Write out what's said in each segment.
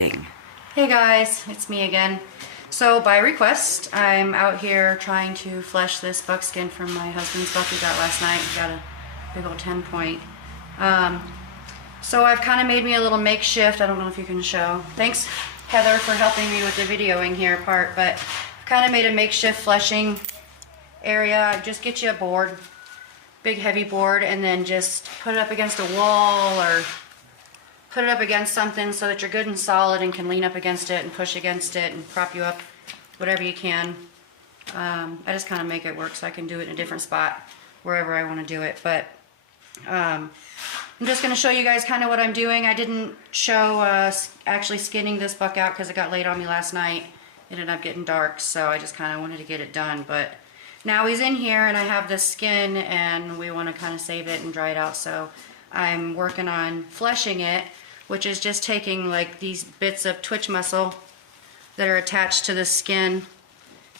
Hey guys, it's me again. So by request, I'm out here trying to flesh this buckskin from my husband's buck we got last night. We got a big old 10 point. So I've kind of made me a little makeshift. I don't know if you can show. Thanks Heather for helping me with the videoing here part, but I've kind of made a makeshift fleshing area. Just get you a board, big heavy board, and then just put it up against a wall or put it up against something so that you're good and solid and can lean up against it and push against it and prop you up, whatever you can. I just kind of make it work so I can do it in a different spot wherever I want to do it. But I'm just going to show you guys kind of what I'm doing. I didn't show actually skinning this buck out because it got late on me last night. It ended up getting dark, so I just kind of wanted to get it done. But now he's in here and I have this skin and we want to kind of save it and dry it out. So I'm working on fleshing it, which is just taking like these bits of twitch muscle that are attached to the skin,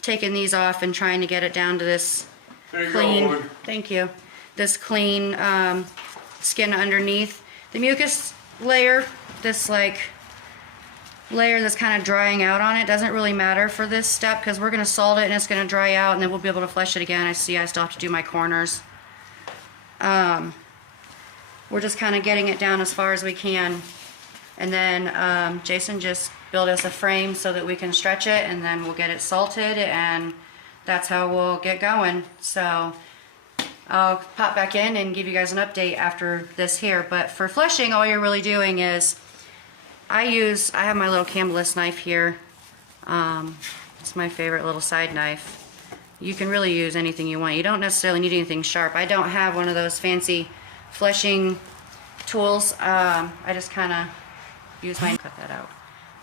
taking these off and trying to get it down to this clean, thank you, this clean skin underneath. The mucus layer, this like layer that's kind of drying out on it, doesn't really matter for this step because we're going to salt it and it's going to dry out and then we'll be able to flesh it again. I see I still have to do my corners. We're just kind of getting it down as far as we can. And then Jason just built us a frame so that we can stretch it and then we'll get it salted and that's how we'll get going. So I'll pop back in and give you guys an update after this here. But for fleshing, all you're really doing is, I have my little Campbell's knife here. It's my favorite little side knife. You can really use anything you want. You don't necessarily need anything sharp. I don't have one of those fancy fleshing tools. I just kind of use my, cut that out,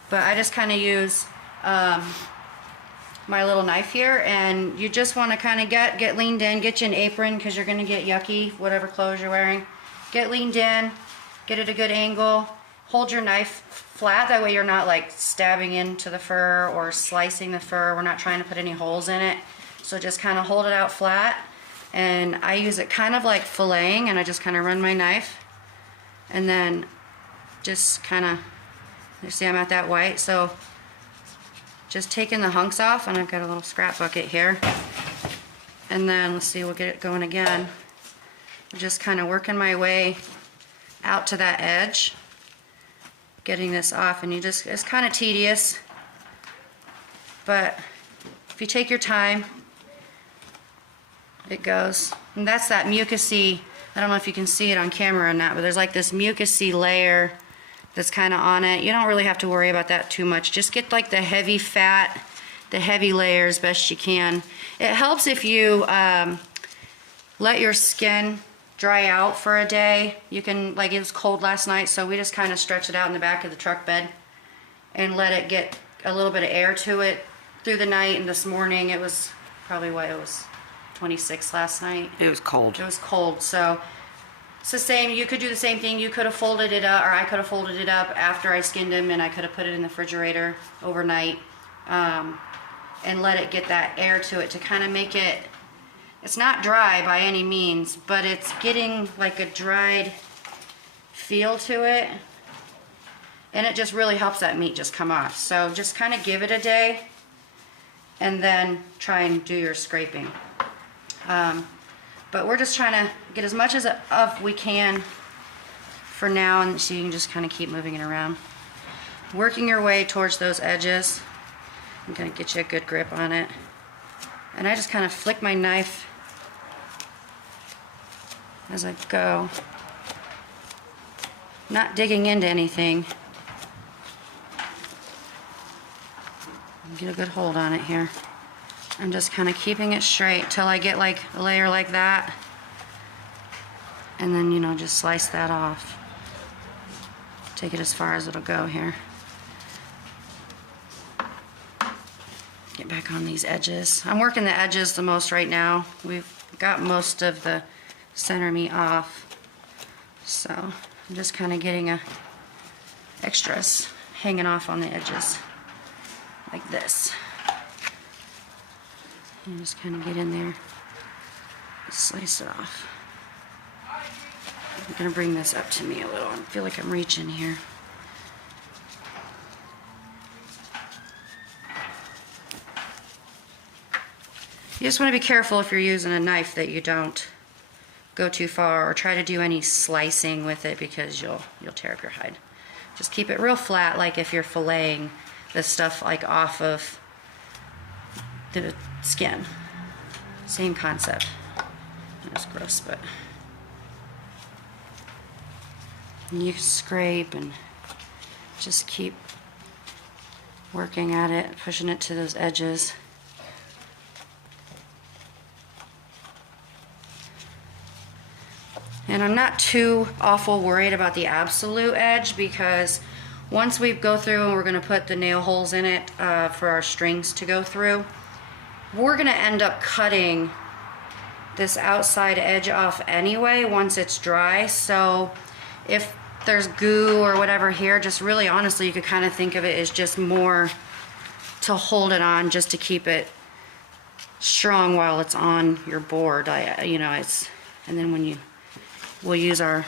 but I just kind of use my little knife here, and you just want to kind of get leaned in, get you an apron because you're going to get yucky, whatever clothes you're wearing. Get leaned in, get at a good angle, hold your knife flat, that way you're not like stabbing into the fur or slicing the fur. We're not trying to put any holes in it, so just kind of hold it out flat. And I use it kind of like filleting, and I just kind of run my knife and then just kind of, you see I'm at that white, so just taking the hunks off, and I've got a little scrap bucket here, and then let's see, we'll get it going again. Just kind of working my way out to that edge, getting this off, and it's kind of tedious, but if you take your time, it goes. And that's that mucusy, I don't know if you can see it on camera or not, but there's like this mucusy layer that's kind of on it. You don't really have to worry about that too much. Just get like the heavy fat, the heavy layers best you can. It helps if you let your skin dry out for a day. You can, like it was cold last night, so we just kind of stretched it out in the back of the truck bed and let it get a little bit of air to it through the night. And this morning it was probably, what, it was 26 last night. It was cold. It was cold, so it's the same. You could do the same thing. You could have folded it up, or I could have folded it up after I skinned him, and I could have put it in the refrigerator overnight and let it get that air to it to kind of make it, it's not dry by any means, but it's getting like a dried feel to it, and it just really helps that meat just come off. So just kind of give it a day and then try and do your scraping. But we're just trying to get as much of we can for now, and so you can just kind of keep moving it around. Working your way towards those edges. I'm going to get you a good grip on it. And I just kind of flick my knife as I go. Not digging into anything. Get a good hold on it here. I'm just kind of keeping it straight till I get like a layer like that, and then, you know, just slice that off. Take it as far as it'll go here. Get back on these edges. I'm working the edges the most right now. We've got most of the center meat off, so I'm just kind of getting extras hanging off on the edges like this. And just kind of get in there, slice it off. I'm going to bring this up to me a little. I feel like I'm reaching here. You just want to be careful if you're using a knife that you don't go too far or try to do any slicing with it, because you'll tear up your hide. Just keep it real flat, like if you're filleting the stuff like off of the skin. Same concept. That's gross, but you can scrape and just keep working at it, pushing it to those edges. And I'm not too awful worried about the absolute edge, because once we go through and we're going to put the nail holes in it for our strings to go through, we're going to end up cutting this outside edge off anyway once it's dry. So if there's goo or whatever here, just really honestly, you could kind of think of it as just more to hold it on, just to keep it strong while it's on your board. You know, it's, and then when we'll use our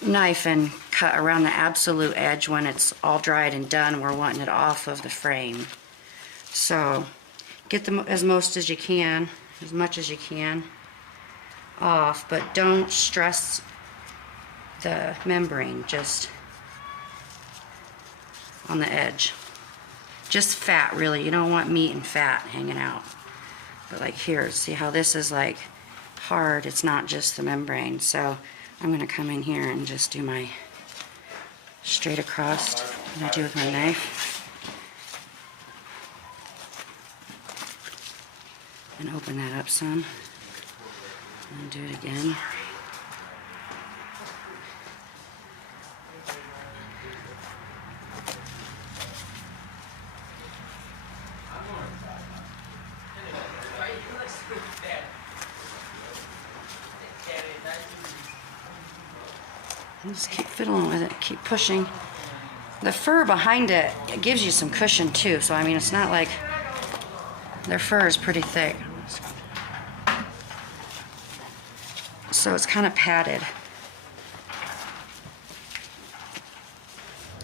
knife and cut around the absolute edge when it's all dried and done. We're wanting it off of the frame. So get them as much as you can off, but don't stress the membrane, just on the edge. Just fat, really. You don't want meat and fat hanging out. But like here, see how this is like hard? It's not just the membrane. So I'm going to come in here and just do my straight across, what I do with my knife. And open that up some. And do it again. And just keep fiddling with it, keep pushing. The fur behind it, it gives you some cushion too, so I mean, it's not like, their fur is pretty thick. So it's kind of padded.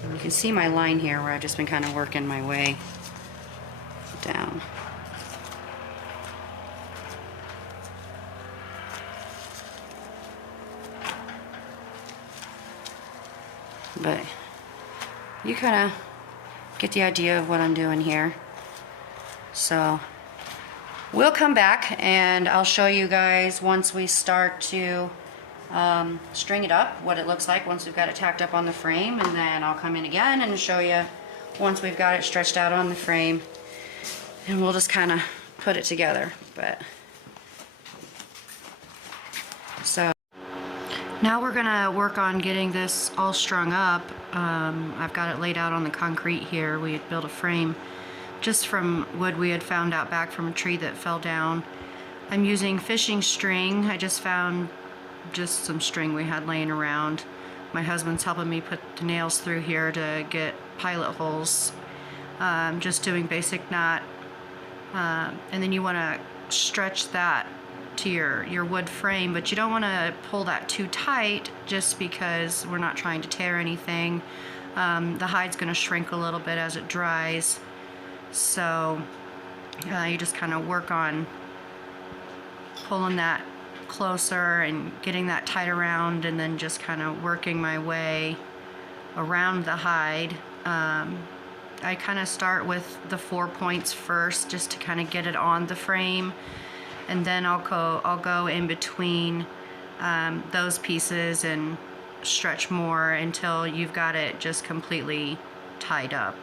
And you can see my line here where I've just been kind of working my way down. But you kind of get the idea of what I'm doing here. So we'll come back and I'll show you guys once we start to string it up, what it looks like once we've got it tacked up on the frame, and then I'll come in again and show you once we've got it stretched out on the frame, and we'll just kind of put it together. But so now we're gonna work on getting this all strung up. I've got it laid out on the concrete here. We had built a frame just from wood we had found out back from a tree that fell down. I'm using fishing string. I just found just some string we had laying around. My husband's helping me put the nails through here to get pilot holes. Just doing basic knot. And then you want to stretch that to your wood frame, but you don't want to pull that too tight, just because we're not trying to tear anything. The hide's going to shrink a little bit as it dries, so you just kind of work on pulling that closer and getting that tight around, and then just kind of working my way around the hide. I kind of start with the 4 points first, just to kind of get it on the frame, and then I'll go in between those pieces and stretch more until you've got it just completely tied up.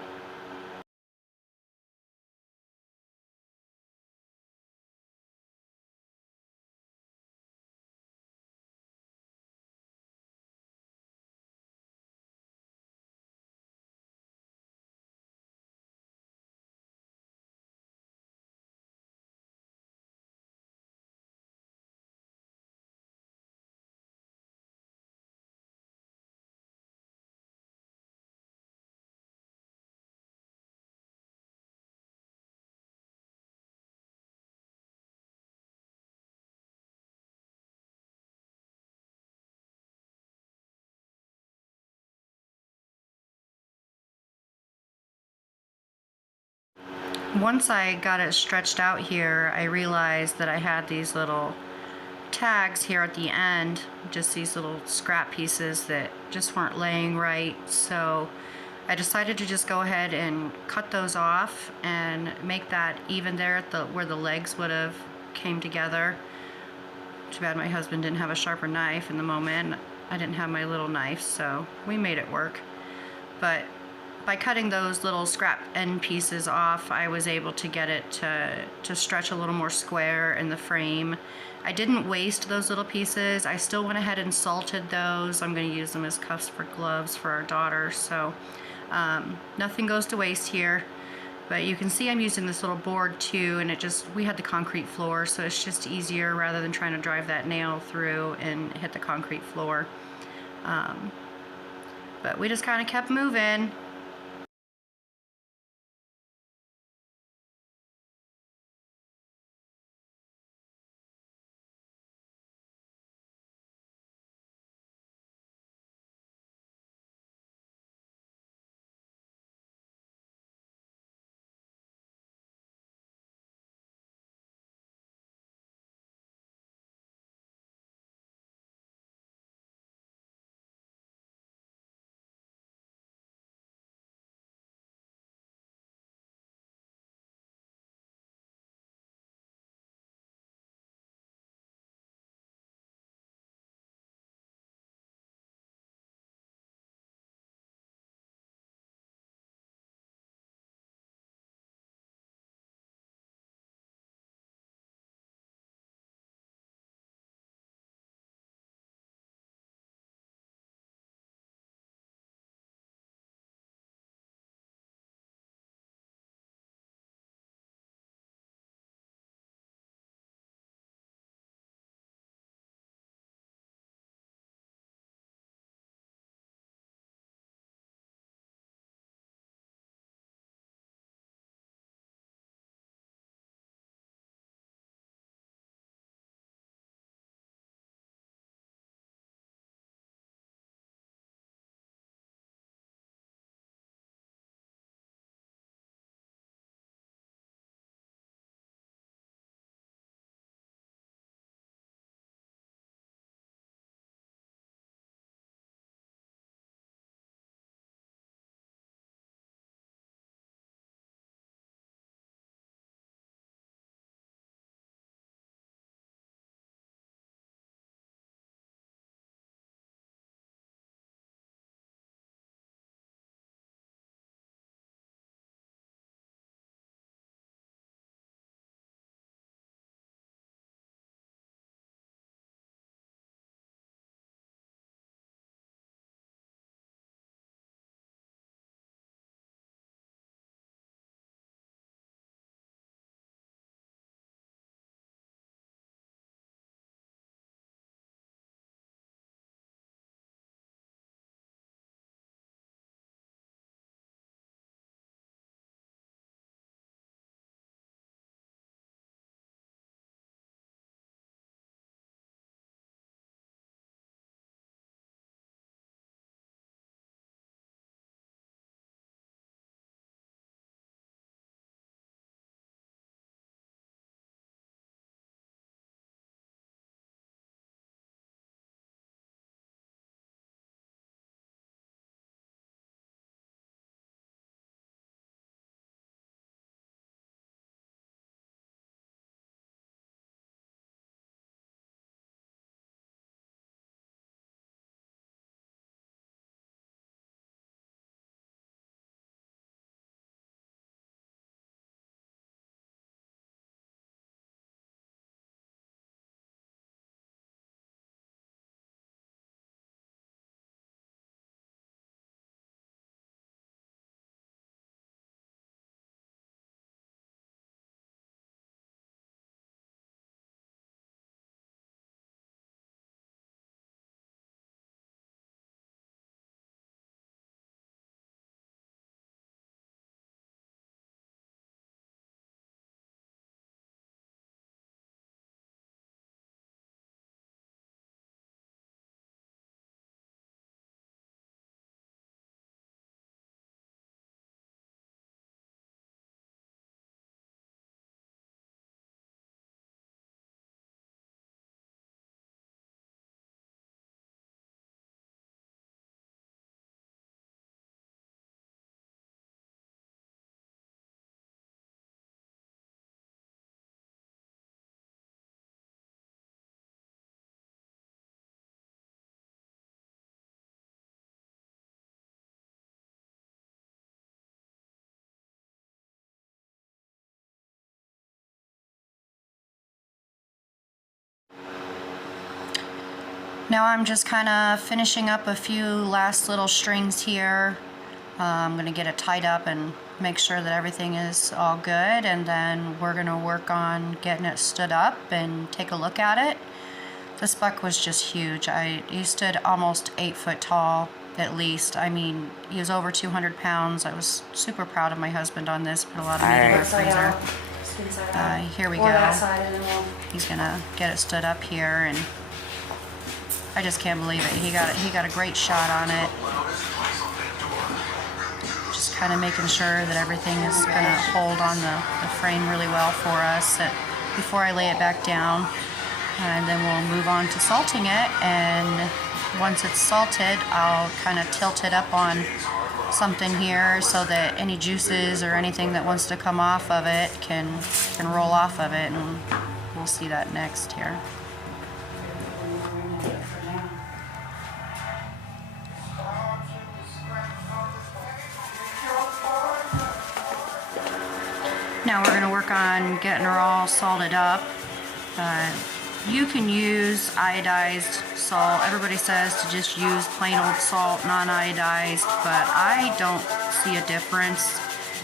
once I got it stretched out here, I realized that I had these little tags here at the end, just these little scrap pieces that just weren't laying right. So I decided to just go ahead and cut those off and make that even there at where the legs would have came together. Too bad my husband didn't have a sharper knife in the moment. I didn't have my little knife, so we made it work. But by cutting those little scrap end pieces off, I was able to get it to stretch a little more square in the frame. I didn't waste those little pieces. I still went ahead and salted those. I'm going to use them as cuffs for gloves for our daughter. So nothing goes to waste here. But you can see I'm using this little board too, and we had the concrete floor, so it's just easier rather than trying to drive that nail through and hit the concrete floor. But we just kind of kept moving. Now I'm just kind of finishing up a few last little strings here. I'm going to get it tied up and make sure that everything is all good, and then we're going to work on getting it stood up and take a look at it. This buck was just huge. He stood almost 8 foot tall at least. I mean, he was over 200 pounds. I was super proud of my husband on this. Put a lot of meat in our freezer. Here we go. He's gonna get it stood up here, and I just can't believe it. He got a great shot on it. Just kind of making sure that everything is gonna hold on the frame really well for us before I lay it back down. And then we'll move on to salting it, and once it's salted, I'll kind of tilt it up on something here so that any juices or anything that wants to come off of it can roll off of it, and we'll see that next here. Now we're going to work on getting her all salted up. You can use iodized salt. Everybody says to just use plain old salt, non-iodized, but I don't see a difference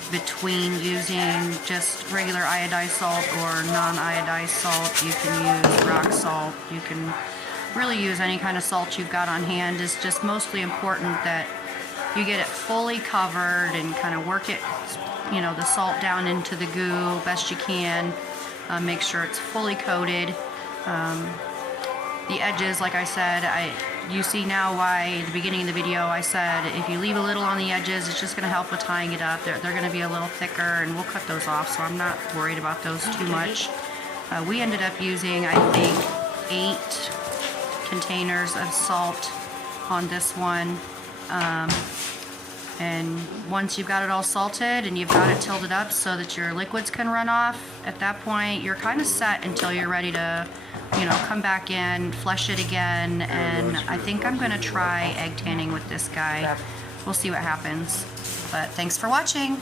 between using just regular iodized salt or non-iodized salt. You can use rock salt. You can really use any kind of salt you've got on hand. It's just mostly important that you get it fully covered and kind of work it, you know, the salt down into the goo best you can. Make sure it's fully coated. The edges, like I said, you see now why at the beginning of the video I said if you leave a little on the edges, it's just going to help with tying it up. They're going to be a little thicker, and we'll cut those off, so I'm not worried about those too much. We ended up using, I think, 8 containers of salt on this one. And once you've got it all salted and you've got it tilted up so that your liquids can run off, at that point you're kind of set until you're ready to, you know, come back in, flush it again, and I think I'm going to try egg tanning with this guy. We'll see what happens. But thanks for watching.